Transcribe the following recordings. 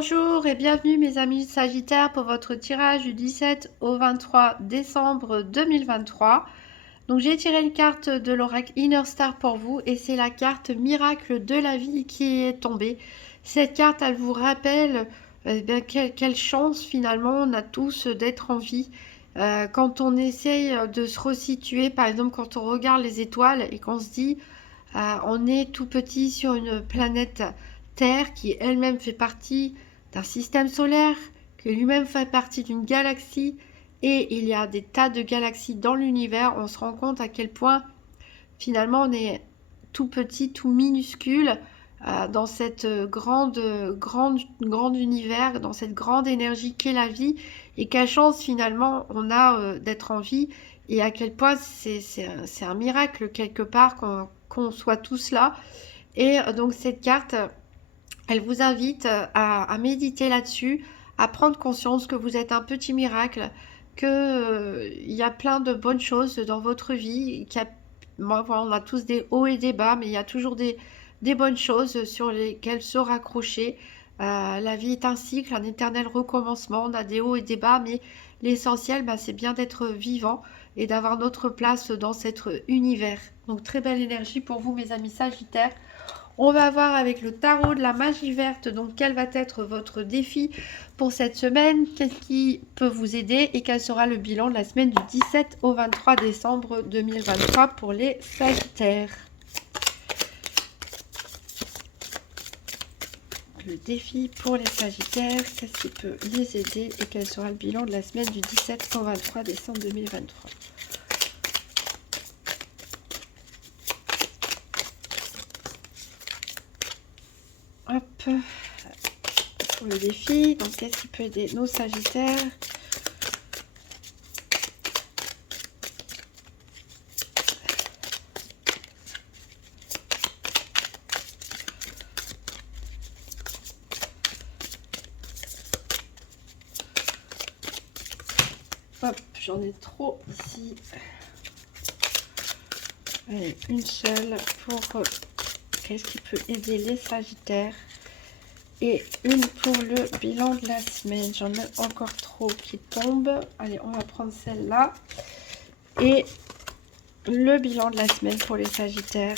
Bonjour et bienvenue mes amis Sagittaires pour votre tirage du 17 au 23 décembre 2023. Donc j'ai tiré une carte de l'oracle Inner Star pour vous et c'est la carte Miracle de la vie qui est tombée. Cette carte, elle vous rappelle quelle chance finalement on a tous d'être en vie. Quand on essaye de se resituer, par exemple quand on regarde les étoiles et qu'on se dit on est tout petit sur une planète Terre qui elle-même fait partie d'un système solaire, qui lui-même fait partie d'une galaxie, et il y a des tas de galaxies dans l'univers. On se rend compte à quel point finalement on est tout petit, tout minuscule dans cette grande univers, dans cette grande énergie qu'est la vie, et quelle chance finalement on a d'être en vie, et à quel point c'est un miracle quelque part qu'on soit tous là. Et donc cette carte, elle vous invite à méditer là-dessus, à prendre conscience que vous êtes un petit miracle, qu'il y a plein de bonnes choses dans votre vie, voilà, on a tous des hauts et des bas, mais il y a toujours des bonnes choses sur lesquelles se raccrocher. La vie est un cycle, un éternel recommencement, on a des hauts et des bas, mais l'essentiel, c'est bien d'être vivant et d'avoir notre place dans cet univers. Donc très belle énergie pour vous mes amis Sagittaires. On va voir avec le tarot de la magie verte, donc quel va être votre défi pour cette semaine, qu'est-ce qui peut vous aider et quel sera le bilan de la semaine du 17 au 23 décembre 2023 pour les Sagittaires. Le défi pour les Sagittaires, qu'est-ce qui peut les aider et quel sera le bilan de la semaine du 17 au 23 décembre 2023. Hop, pour le défi, donc qu'est-ce qui peut aider nos Sagittaires? Hop, j'en ai trop ici. Allez, une seule pour qu'est-ce qui peut aider les Sagittaires. Et une pour le bilan de la semaine. J'en ai encore trop qui tombent. Allez, on va prendre celle-là. Et le bilan de la semaine pour les Sagittaires.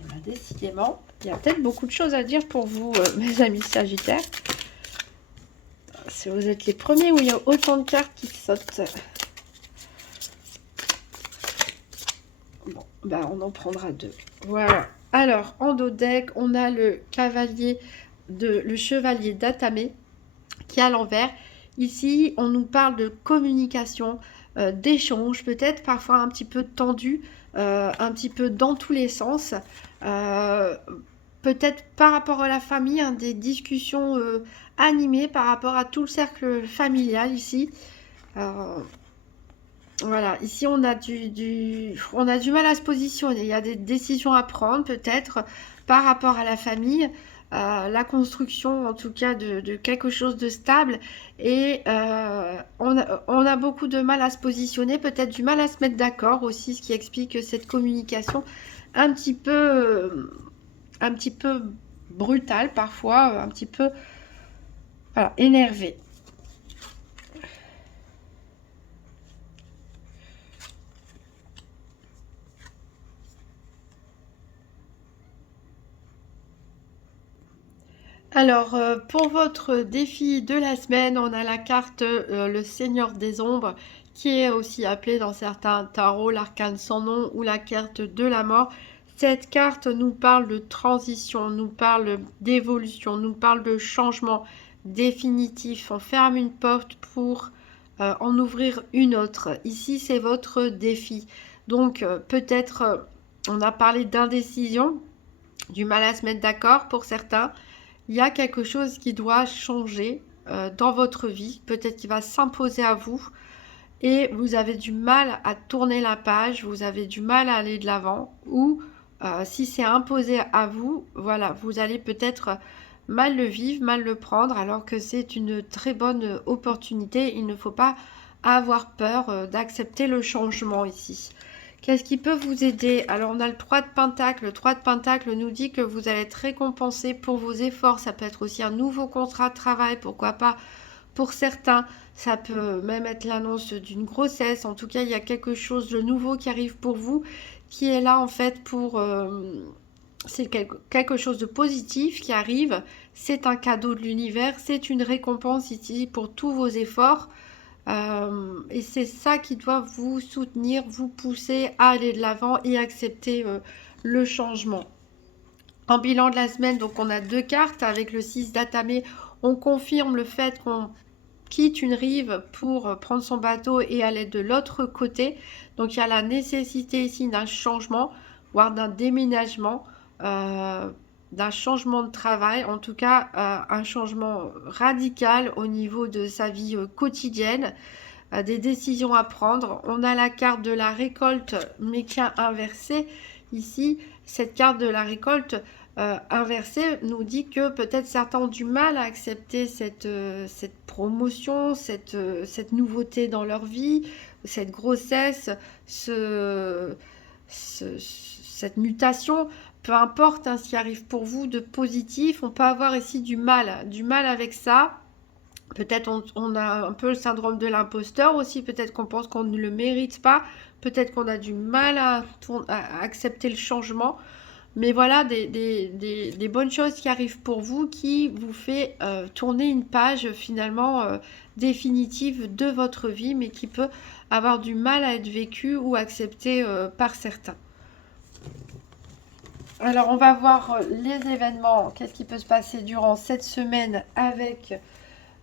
Et bien, décidément, il y a peut-être beaucoup de choses à dire pour vous, mes amis Sagittaires. Si vous êtes les premiers où il y a autant de cartes qui sautent. Bon, on en prendra deux. Voilà. Alors, en dos deck, on a le chevalier d'Atamé qui est à l'envers. Ici, on nous parle de communication, d'échange, peut-être parfois un petit peu tendu, un petit peu dans tous les sens. Peut-être par rapport à la famille, des discussions animées par rapport à tout le cercle familial ici. Voilà, ici on a on a du mal à se positionner. Il y a des décisions à prendre peut-être par rapport à la famille, la construction en tout cas de quelque chose de stable. Et on a beaucoup de mal à se positionner, peut-être du mal à se mettre d'accord aussi, ce qui explique cette communication un petit peu, un petit peu brutale parfois, un petit peu voilà, énervée. Alors, pour votre défi de la semaine, on a la carte le Seigneur des Ombres, qui est aussi appelée dans certains tarots l'arcane sans nom ou la carte de la mort. Cette carte nous parle de transition, nous parle d'évolution, nous parle de changement définitif. On ferme une porte pour en ouvrir une autre. Ici, c'est votre défi. Donc, peut-être, on a parlé d'indécision, du mal à se mettre d'accord pour certains. Il y a quelque chose qui doit changer dans votre vie, peut-être qu'il va s'imposer à vous et vous avez du mal à tourner la page, vous avez du mal à aller de l'avant ou si c'est imposé à vous, voilà, vous allez peut-être mal le vivre, mal le prendre alors que c'est une très bonne opportunité. Il ne faut pas avoir peur d'accepter le changement ici. Qu'est-ce qui peut vous aider? Alors, on a le 3 de Pentacle. Le 3 de Pentacle nous dit que vous allez être récompensé pour vos efforts. Ça peut être aussi un nouveau contrat de travail, pourquoi pas pour certains. Ça peut même être l'annonce d'une grossesse. En tout cas, il y a quelque chose de nouveau qui arrive pour vous, qui est là en fait pour... c'est quelque chose de positif qui arrive. C'est un cadeau de l'univers. C'est une récompense ici pour tous vos efforts. Et c'est ça qui doit vous soutenir, vous pousser à aller de l'avant et accepter le changement. En bilan de la semaine, donc on a deux cartes avec le 6 d'Atamé. On confirme le fait qu'on quitte une rive pour prendre son bateau et aller de l'autre côté. Donc il y a la nécessité ici d'un changement, voire d'un déménagement, d'un changement de travail, en tout cas un changement radical au niveau de sa vie quotidienne, des décisions à prendre. On a la carte de la récolte, mais qui a inversé ici. Cette carte de la récolte inversée nous dit que peut-être certains ont du mal à accepter cette promotion, cette nouveauté dans leur vie, cette grossesse, cette mutation. Peu importe ce qui arrive pour vous de positif, on peut avoir ici du mal avec ça. Peut-être on a un peu le syndrome de l'imposteur aussi, peut-être qu'on pense qu'on ne le mérite pas, peut-être qu'on a du mal à accepter le changement. Mais voilà, des bonnes choses qui arrivent pour vous, qui vous fait tourner une page finalement définitive de votre vie, mais qui peut avoir du mal à être vécue ou acceptée par certains. Alors, on va voir les événements, qu'est-ce qui peut se passer durant cette semaine avec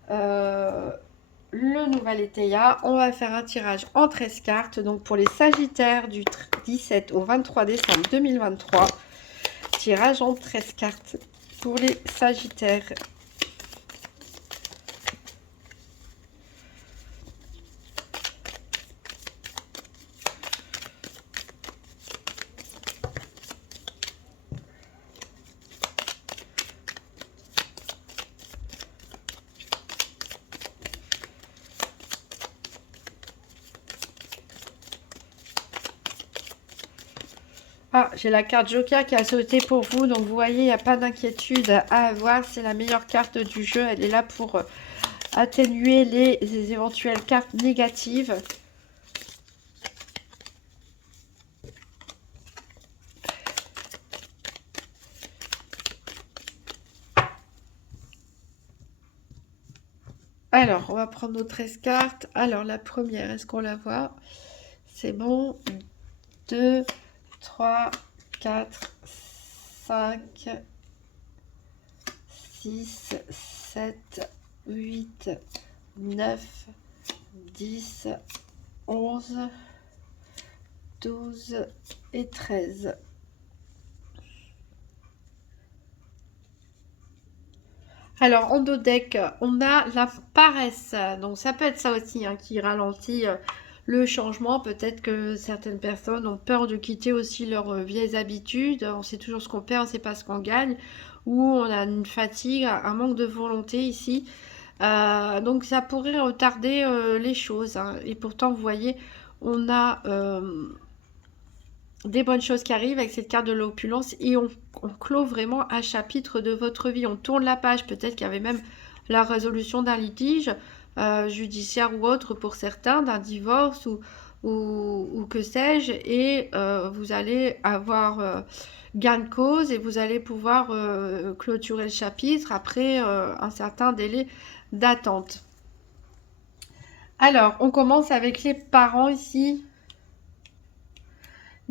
le nouvel Étéia. On va faire un tirage en 13 cartes, donc pour les Sagittaires du 17 au 23 décembre 2023. Tirage en 13 cartes pour les Sagittaires. Ah, j'ai la carte Joker qui a sauté pour vous, donc vous voyez, il n'y a pas d'inquiétude à avoir, c'est la meilleure carte du jeu, elle est là pour atténuer les éventuelles cartes négatives. Alors, on va prendre nos 13 cartes. Alors, la première, est-ce qu'on la voit? C'est bon. 2, 3, 4, 5, 6, 7, 8, 9, 10, 11, 12 et 13. Alors, en dos deck, on a la paresse. Donc, ça peut être ça aussi qui ralentit le changement. Peut-être que certaines personnes ont peur de quitter aussi leurs vieilles habitudes. On sait toujours ce qu'on perd, on ne sait pas ce qu'on gagne. Ou on a une fatigue, un manque de volonté ici. Donc, ça pourrait retarder les choses. Et pourtant, vous voyez, on a des bonnes choses qui arrivent avec cette carte de l'opulence et on clôt vraiment un chapitre de votre vie. On tourne la page, peut-être qu'il y avait même la résolution d'un litige judiciaire ou autre pour certains, d'un divorce ou que sais-je, et vous allez avoir gain de cause et vous allez pouvoir clôturer le chapitre après un certain délai d'attente. Alors, on commence avec les parents ici.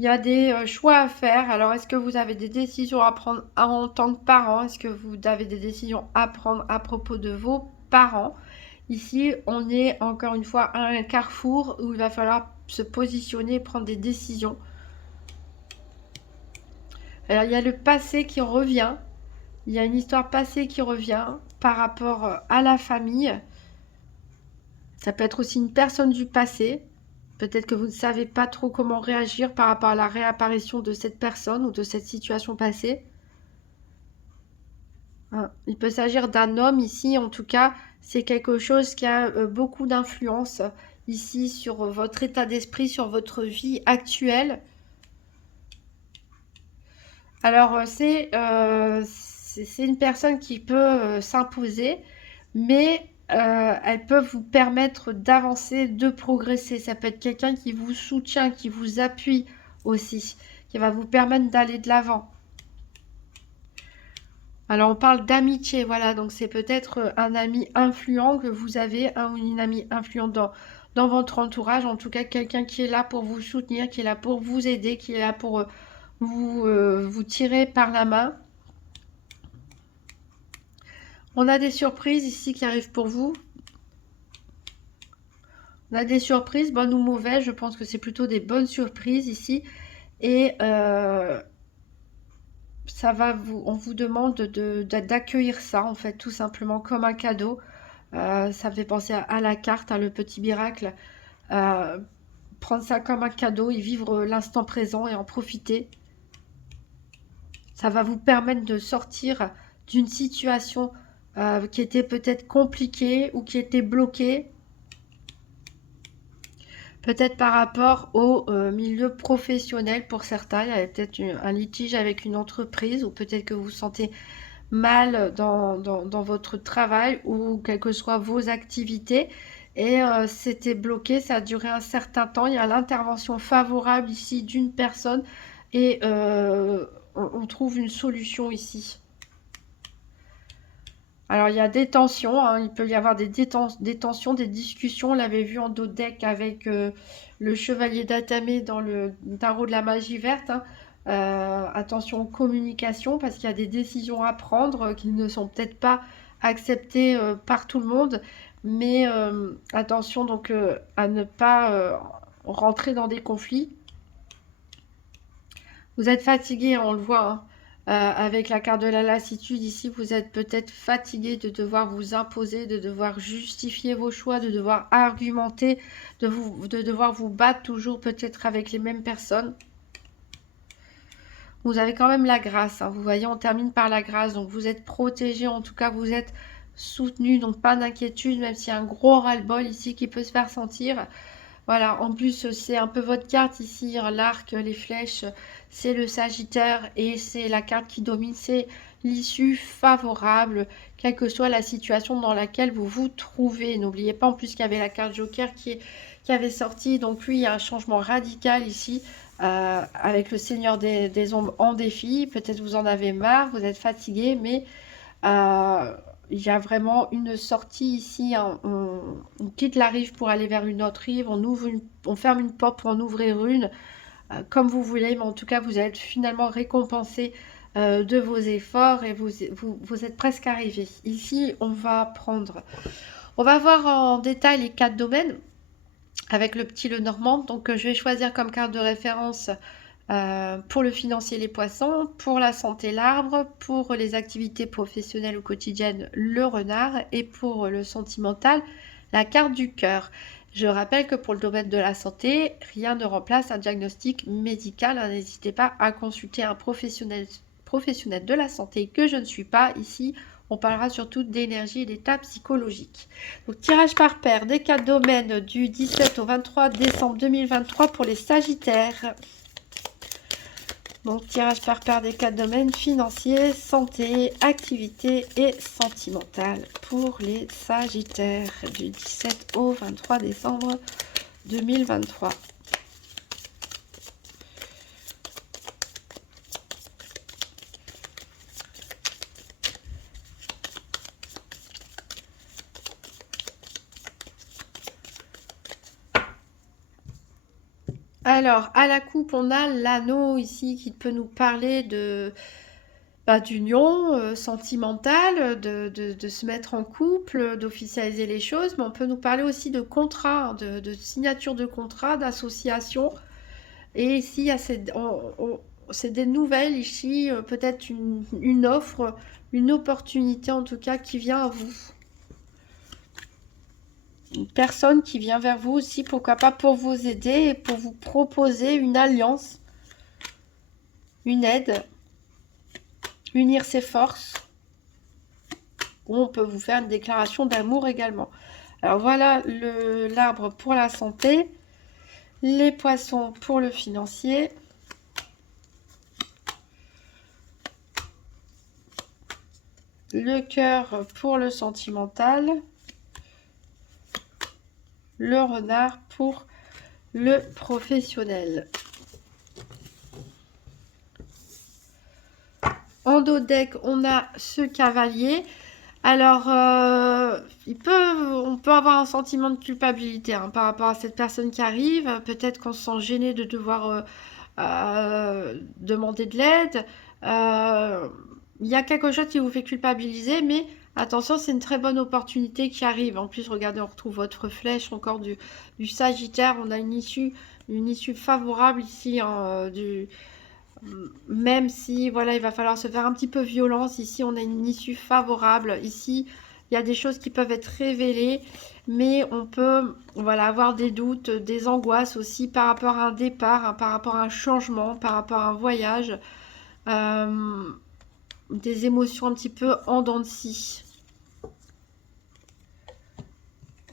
Il y a des choix à faire. Alors, est-ce que vous avez des décisions à prendre en tant que parent? Est-ce que vous avez des décisions à prendre à propos de vos parents? Ici, on est encore une fois à un carrefour où il va falloir se positionner, prendre des décisions. Alors, il y a le passé qui revient. Il y a une histoire passée qui revient par rapport à la famille. Ça peut être aussi une personne du passé. Peut-être que vous ne savez pas trop comment réagir par rapport à la réapparition de cette personne ou de cette situation passée. Il peut s'agir d'un homme ici, en tout cas, c'est quelque chose qui a beaucoup d'influence ici sur votre état d'esprit, sur votre vie actuelle. Alors, c'est une personne qui peut s'imposer, mais elles peuvent vous permettre d'avancer, de progresser. Ça peut être quelqu'un qui vous soutient, qui vous appuie aussi, qui va vous permettre d'aller de l'avant. Alors, on parle d'amitié, voilà, donc c'est peut-être un ami influent que vous avez, un ou une amie influente dans votre entourage, en tout cas quelqu'un qui est là pour vous soutenir, qui est là pour vous aider, qui est là pour vous tirer par la main. On a des surprises ici qui arrivent pour vous. On a des surprises, bonnes ou mauvaises. Je pense que c'est plutôt des bonnes surprises ici. Et ça va on vous demande d'accueillir ça, en fait, tout simplement comme un cadeau. Ça me fait penser à la carte, à le petit miracle. Euh, Prendre ça comme un cadeau et vivre l'instant présent et en profiter. Ça va vous permettre de sortir d'une situation qui était peut-être compliquée ou qui était bloquée. Peut-être par rapport au milieu professionnel pour certains. Il y avait peut-être un litige avec une entreprise ou peut-être que vous vous sentez mal dans votre travail ou quelles que soient vos activités. Et c'était bloqué, ça a duré un certain temps. Il y a l'intervention favorable ici d'une personne et on trouve une solution ici. Alors, il y a des tensions, hein, il peut y avoir des tensions, des discussions. On l'avait vu en dos de deck avec le chevalier d'Atamé dans le tarot de la magie verte, hein. Attention aux communications, parce qu'il y a des décisions à prendre qui ne sont peut-être pas acceptées par tout le monde. Mais attention donc à ne pas rentrer dans des conflits. Vous êtes fatigué, on le voit, hein. Avec la carte de la lassitude ici, vous êtes peut-être fatigué de devoir vous imposer, de devoir justifier vos choix, de devoir argumenter, de devoir vous battre toujours peut-être avec les mêmes personnes. Vous avez quand même la grâce, hein. Vous voyez, on termine par la grâce, donc vous êtes protégé, en tout cas vous êtes soutenu, donc pas d'inquiétude, même s'il y a un gros ras-le-bol ici qui peut se faire sentir. Voilà, en plus, c'est un peu votre carte ici, l'arc, les flèches, c'est le Sagittaire et c'est la carte qui domine, c'est l'issue favorable, quelle que soit la situation dans laquelle vous vous trouvez. N'oubliez pas en plus qu'il y avait la carte Joker qui avait sorti, donc lui, il y a un changement radical ici. Avec le Seigneur des Ombres en défi, peut-être vous en avez marre, vous êtes fatigué, mais il y a vraiment une sortie ici, hein. On quitte la rive pour aller vers une autre rive, on ferme une porte pour en ouvrir une, comme vous voulez, mais en tout cas vous êtes finalement récompensé de vos efforts et vous êtes presque arrivé. Ici on va voir en détail les 4 domaines avec le petit Lenormand. Donc je vais choisir comme carte de référence pour le financier les poissons, pour la santé l'arbre, pour les activités professionnelles ou quotidiennes le renard et pour le sentimental la carte du cœur. Je rappelle que pour le domaine de la santé, rien ne remplace un diagnostic médical. N'hésitez pas à consulter un professionnel de la santé que je ne suis pas ici. On parlera surtout d'énergie et d'état psychologique. Donc tirage par paire des 4 domaines du 17 au 23 décembre 2023 pour les Sagittaires. Donc tirage par paire des 4 domaines financiers, santé, activité et sentimentale pour les Sagittaires du 17 au 23 décembre 2023. Alors, à la coupe, on a l'anneau ici qui peut nous parler d'union sentimentale, de se mettre en couple, d'officialiser les choses, mais on peut nous parler aussi de contrat, de signature de contrat, d'association. Et ici, il y a c'est des nouvelles ici, peut-être une offre, une opportunité en tout cas qui vient à vous. Une personne qui vient vers vous aussi, pourquoi pas pour vous aider et pour vous proposer une alliance, une aide, unir ses forces. Ou on peut vous faire une déclaration d'amour également. Alors voilà l'arbre pour la santé, les poissons pour le financier, le cœur pour le sentimental, le renard pour le professionnel. En dos deck, on a ce cavalier. Alors, on peut avoir un sentiment de culpabilité hein, par rapport à cette personne qui arrive. Peut-être qu'on se sent gêné de devoir demander de l'aide. Il y a quelque chose qui vous fait culpabiliser, mais attention, c'est une très bonne opportunité qui arrive. En plus, regardez, on retrouve votre flèche encore du Sagittaire. On a une issue favorable ici, hein, même si voilà, il va falloir se faire un petit peu violence. Ici, on a une issue favorable. Ici, il y a des choses qui peuvent être révélées, mais on peut voilà, avoir des doutes, des angoisses aussi par rapport à un départ, hein, par rapport à un changement, par rapport à un voyage, des émotions un petit peu en dents de scie.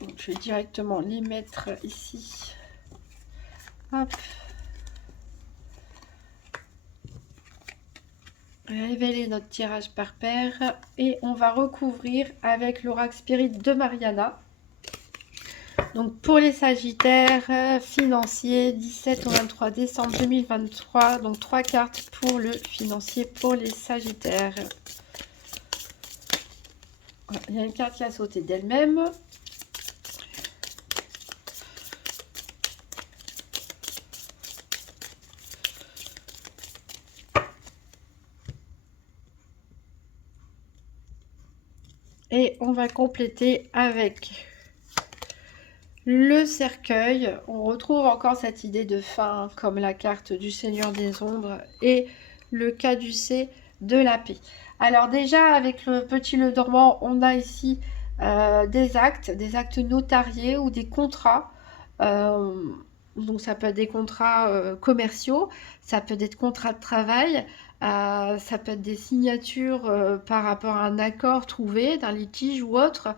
Donc, je vais directement les mettre ici. Hop. Révéler notre tirage par paire et on va recouvrir avec l'oracle spirit de Mariana. Donc pour les Sagittaires financiers 17 au 23 décembre 2023, donc 3 cartes pour le financier pour les Sagittaires. Voilà, il y a une carte qui a sauté d'elle-même. Et on va compléter avec le cercueil. On retrouve encore cette idée de fin comme la carte du Seigneur des Ombres et le caducée de la paix. Alors déjà avec le petit le dormant, on a ici des actes notariés ou des contrats. Donc ça peut être des contrats commerciaux, ça peut être des contrats de travail, ça peut être des signatures par rapport à un accord trouvé, d'un litige ou autre.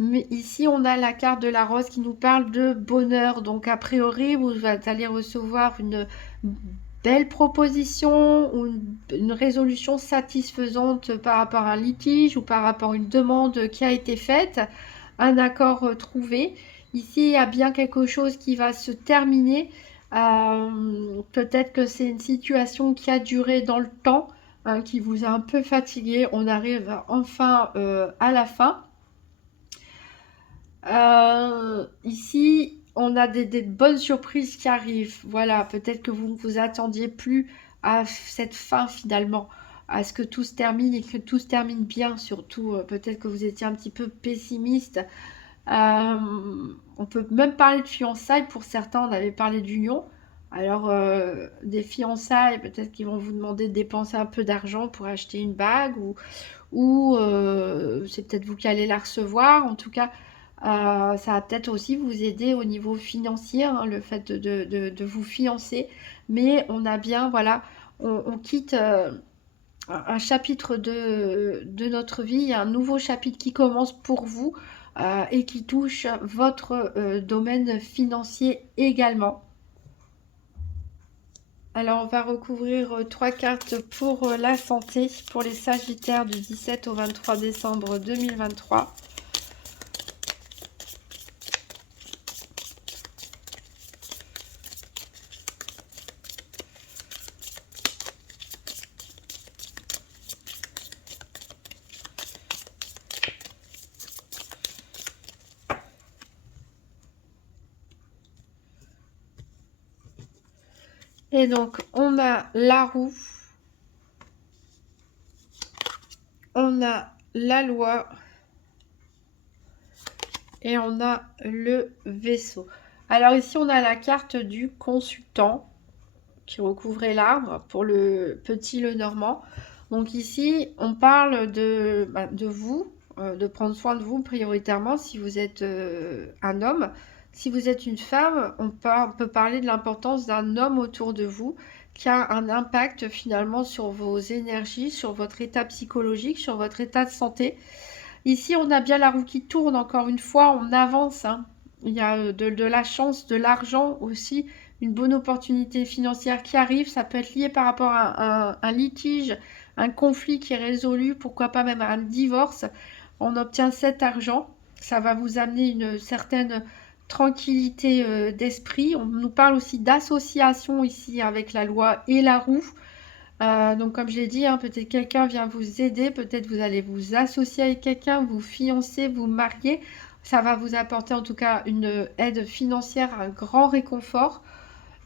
Mais ici, on a la carte de la rose qui nous parle de bonheur. Donc, a priori, vous allez recevoir une belle proposition ou une résolution satisfaisante par rapport à un litige ou par rapport à une demande qui a été faite, un accord trouvé. Ici, il y a bien quelque chose qui va se terminer. Peut-être que c'est une situation qui a duré dans le temps, hein, qui vous a un peu fatigué. On arrive enfin à la fin. Ici, on a des bonnes surprises qui arrivent. Voilà, peut-être que vous ne vous attendiez plus à cette fin finalement, à ce que tout se termine et que tout se termine bien surtout. Peut-être que vous étiez un petit peu pessimiste. On peut même parler de fiançailles pour certains, on avait parlé d'union. Alors, des fiançailles, peut-être qu'ils vont vous demander de dépenser un peu d'argent pour acheter une bague ou c'est peut-être vous qui allez la recevoir. En tout cas, ça va peut-être aussi vous aider au niveau financier, hein, le fait de vous fiancer. Mais on a bien, voilà, on quitte un chapitre de notre vie, un nouveau chapitre qui commence pour vous et qui touche votre domaine financier également. Alors, on va recouvrir 3 cartes pour la santé, pour les Sagittaires du 17 au 23 décembre 2023. Et donc, on a la roue, on a la loi et on a le vaisseau. Alors ici, on a la carte du consultant qui recouvrait l'arbre pour le petit Lenormand. Donc ici, on parle de vous, de prendre soin de vous prioritairement si vous êtes un homme. Si vous êtes une femme, on peut parler de l'importance d'un homme autour de vous qui a un impact finalement sur vos énergies, sur votre état psychologique, sur votre état de santé. Ici, on a bien la roue qui tourne, encore une fois, on avance, hein. Il y a de la chance, de l'argent aussi, une bonne opportunité financière qui arrive. Ça peut être lié par rapport à un litige, un conflit qui est résolu, pourquoi pas même un divorce. On obtient cet argent. Ça va vous amener une certaine tranquillité d'esprit. On nous parle aussi d'association ici avec la loi et la roue. Donc comme je l'ai dit, hein, peut-être quelqu'un vient vous aider, peut-être vous allez vous associer avec quelqu'un, vous fiancer, vous marier. Ça va vous apporter en tout cas une aide financière, un grand réconfort.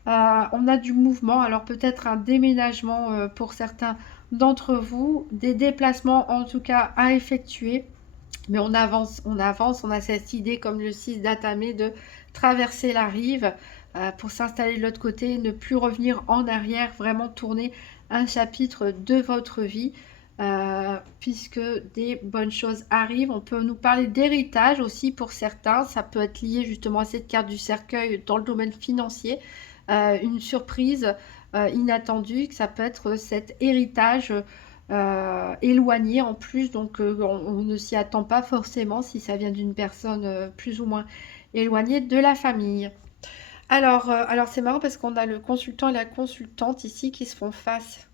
On a du mouvement, alors peut-être un déménagement pour certains d'entre vous, des déplacements en tout cas à effectuer. Mais on avance, on avance, on a cette idée comme le 6 d'Atamé de traverser la rive pour s'installer de l'autre côté, ne plus revenir en arrière, vraiment tourner un chapitre de votre vie. Puisque des bonnes choses arrivent. On peut nous parler d'héritage aussi pour certains. Ça peut être lié justement à cette carte du cercueil dans le domaine financier. Une surprise inattendue, que ça peut être cet héritage éloigné en plus, donc on ne s'y attend pas forcément si ça vient d'une personne plus ou moins éloignée de la famille. Alors c'est marrant parce qu'on a le consultant et la consultante ici qui se font face.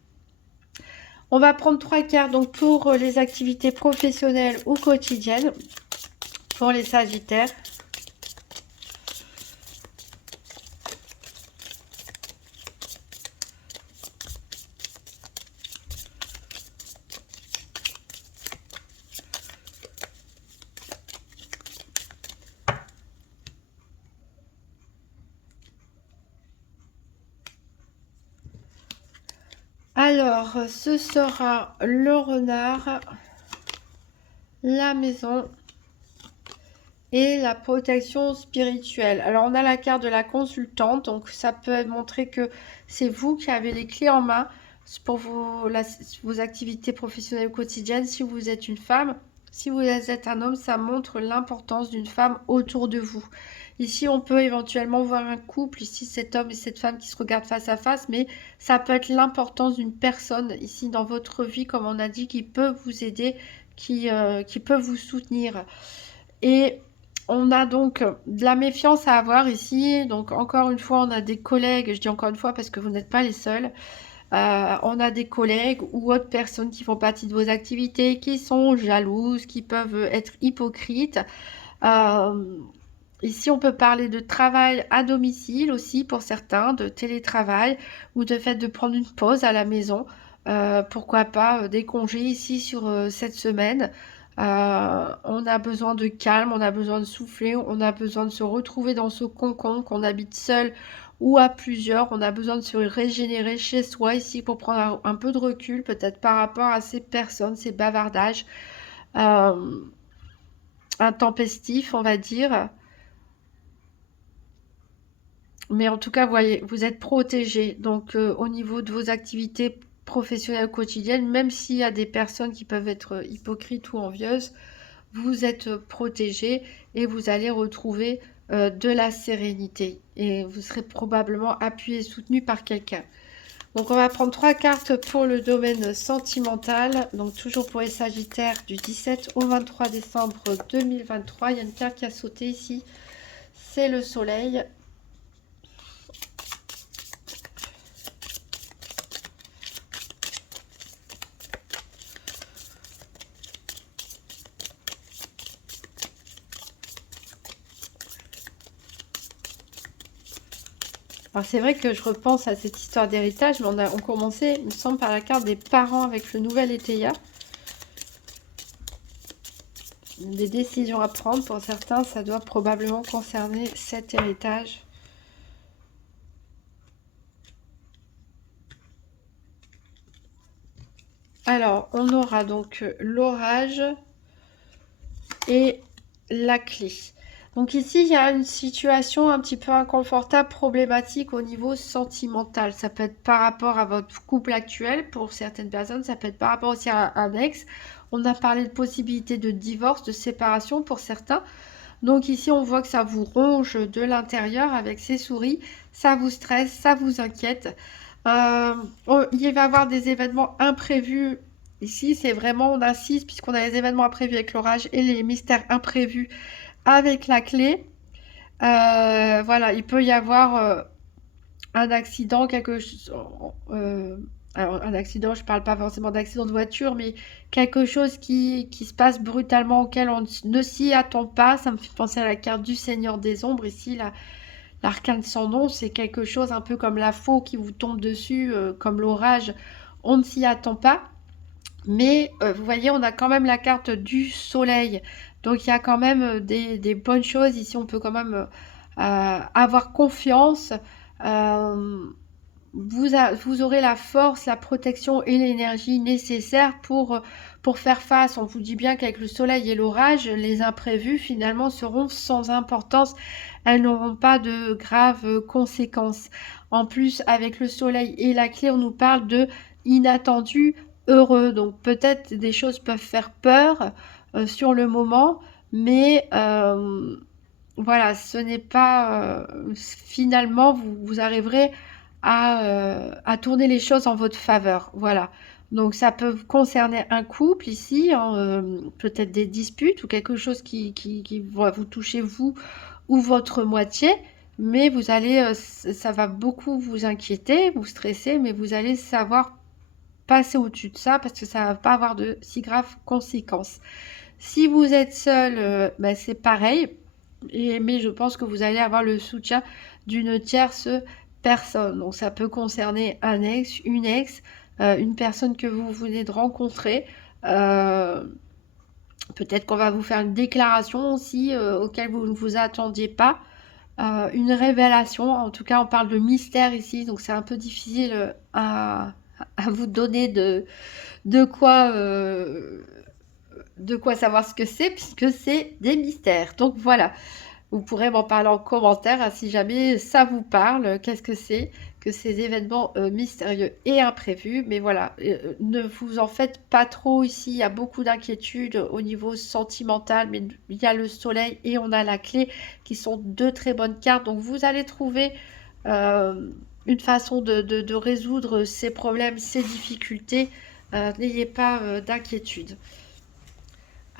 On va prendre 3 cartes donc pour les activités professionnelles ou quotidiennes pour les Sagittaires. Alors, ce sera le renard, la maison et la protection spirituelle. Alors, on a la carte de la consultante, donc ça peut montrer que c'est vous qui avez les clés en main pour vos activités professionnelles quotidiennes. Si vous êtes une femme, si vous êtes un homme, ça montre l'importance d'une femme autour de vous. Ici, on peut éventuellement voir un couple, ici cet homme et cette femme qui se regardent face à face, mais ça peut être l'importance d'une personne ici dans votre vie, comme on a dit, qui peut vous aider, qui peut vous soutenir. Et on a donc de la méfiance à avoir ici. Donc encore une fois, on a des collègues, je dis encore une fois parce que vous n'êtes pas les seuls. On a des collègues ou autres personnes qui font partie de vos activités, qui sont jalouses, qui peuvent être hypocrites. Euh, Ici, on peut parler de travail à domicile aussi pour certains, de télétravail ou de fait de prendre une pause à la maison. Pourquoi pas des congés ici sur cette semaine. On a besoin de calme, on a besoin de souffler, on a besoin de se retrouver dans ce cocon, qu'on habite seul ou à plusieurs. On a besoin de se régénérer chez soi ici pour prendre un peu de recul, peut-être par rapport à ces personnes, ces bavardages euh, intempestifs, on va dire. Mais en tout cas, voyez, vous êtes protégé. Donc, au niveau de vos activités professionnelles quotidiennes, même s'il y a des personnes qui peuvent être hypocrites ou envieuses, vous êtes protégé et vous allez retrouver de la sérénité. Et vous serez probablement appuyé et soutenu par quelqu'un. Donc, on va prendre 3 cartes pour le domaine sentimental. Donc, toujours pour les Sagittaires du 17 au 23 décembre 2023. Il y a une carte qui a sauté ici. C'est le soleil. Alors c'est vrai que je repense à cette histoire d'héritage, mais on commençait, il me semble, par la carte des parents avec le nouvel Étéia. Des décisions à prendre, pour certains, ça doit probablement concerner cet héritage. Alors, on aura donc l'orage et la clé. Donc ici, il y a une situation un petit peu inconfortable, problématique au niveau sentimental. Ça peut être par rapport à votre couple actuel pour certaines personnes, ça peut être par rapport aussi à un ex. On a parlé de possibilité de divorce, de séparation pour certains. Donc ici, on voit que ça vous ronge de l'intérieur avec ces souris. Ça vous stresse, ça vous inquiète. Il va y avoir des événements imprévus Ici, c'est vraiment, on insiste, puisqu'on a les événements imprévus avec l'orage et les mystères imprévus avec la clé. Voilà, il peut y avoir un accident, quelque chose. Alors, un accident, je parle pas forcément d'accident de voiture, mais quelque chose qui se passe brutalement, auquel on ne s'y attend pas. Ça me fait penser à la carte du Seigneur des Ombres. Ici, l'arcane sans nom, c'est quelque chose un peu comme la faux qui vous tombe dessus, comme l'orage. On ne s'y attend pas. Mais vous voyez, on a quand même la carte du soleil. Donc il y a quand même des bonnes choses. Ici, on peut quand même avoir confiance. Euh, vous aurez la force, la protection et l'énergie nécessaires pour faire face. On vous dit bien qu'avec le soleil et l'orage, les imprévus finalement seront sans importance. Elles n'auront pas de graves conséquences. En plus, avec le soleil et la clé, on nous parle de inattendu heureux. Donc peut-être des choses peuvent faire peur sur le moment, mais voilà, ce n'est pas finalement vous arriverez à tourner les choses en votre faveur. Voilà. Donc ça peut concerner un couple ici, hein, peut-être des disputes ou quelque chose qui va vous toucher vous ou votre moitié, mais vous allez, ça va beaucoup vous inquiéter, vous stresser, mais vous allez savoir passer au-dessus de ça parce que ça va pas avoir de si graves conséquences. Si vous êtes seul, bah, c'est pareil, mais je pense que vous allez avoir le soutien d'une tierce personne. Donc ça peut concerner un ex, une personne que vous venez de rencontrer. Euh, Peut-être qu'on va vous faire une déclaration aussi auquel vous ne vous attendiez pas. Une révélation, en tout cas on parle de mystère ici, donc c'est un peu difficile à vous donner de quoi de quoi savoir ce que c'est, puisque c'est des mystères. Donc voilà, vous pourrez m'en parler en commentaire hein, si jamais ça vous parle, qu'est-ce que c'est que ces événements mystérieux et imprévus. Mais voilà, ne vous en faites pas trop ici, il y a beaucoup d'inquiétudes au niveau sentimental, mais il y a le soleil et on a la clé qui sont deux très bonnes cartes. Donc vous allez trouver une façon de résoudre ces problèmes, ces difficultés. N'ayez pas d'inquiétude.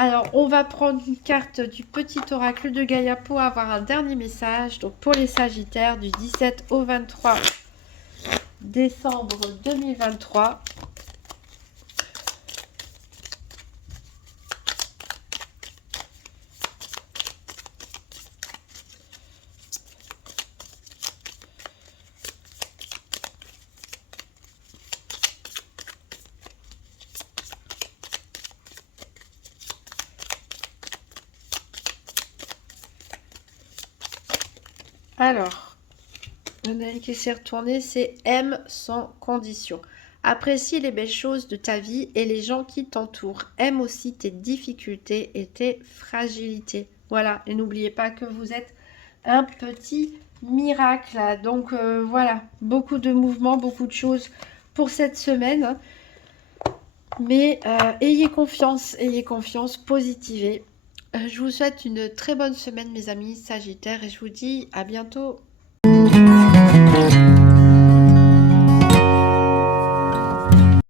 Alors, on va prendre une carte du petit oracle de Gaïa pour avoir un dernier message. Donc, pour les Sagittaires, du 17 au 23 décembre 2023. Alors, l'analyse qui s'est retournée, c'est aime sans condition. Apprécie les belles choses de ta vie et les gens qui t'entourent. Aime aussi tes difficultés et tes fragilités. Voilà, et n'oubliez pas que vous êtes un petit miracle. Donc voilà, beaucoup de mouvements, beaucoup de choses pour cette semaine. Mais ayez confiance, positivez. Je vous souhaite une très bonne semaine mes amis Sagittaires et je vous dis à bientôt.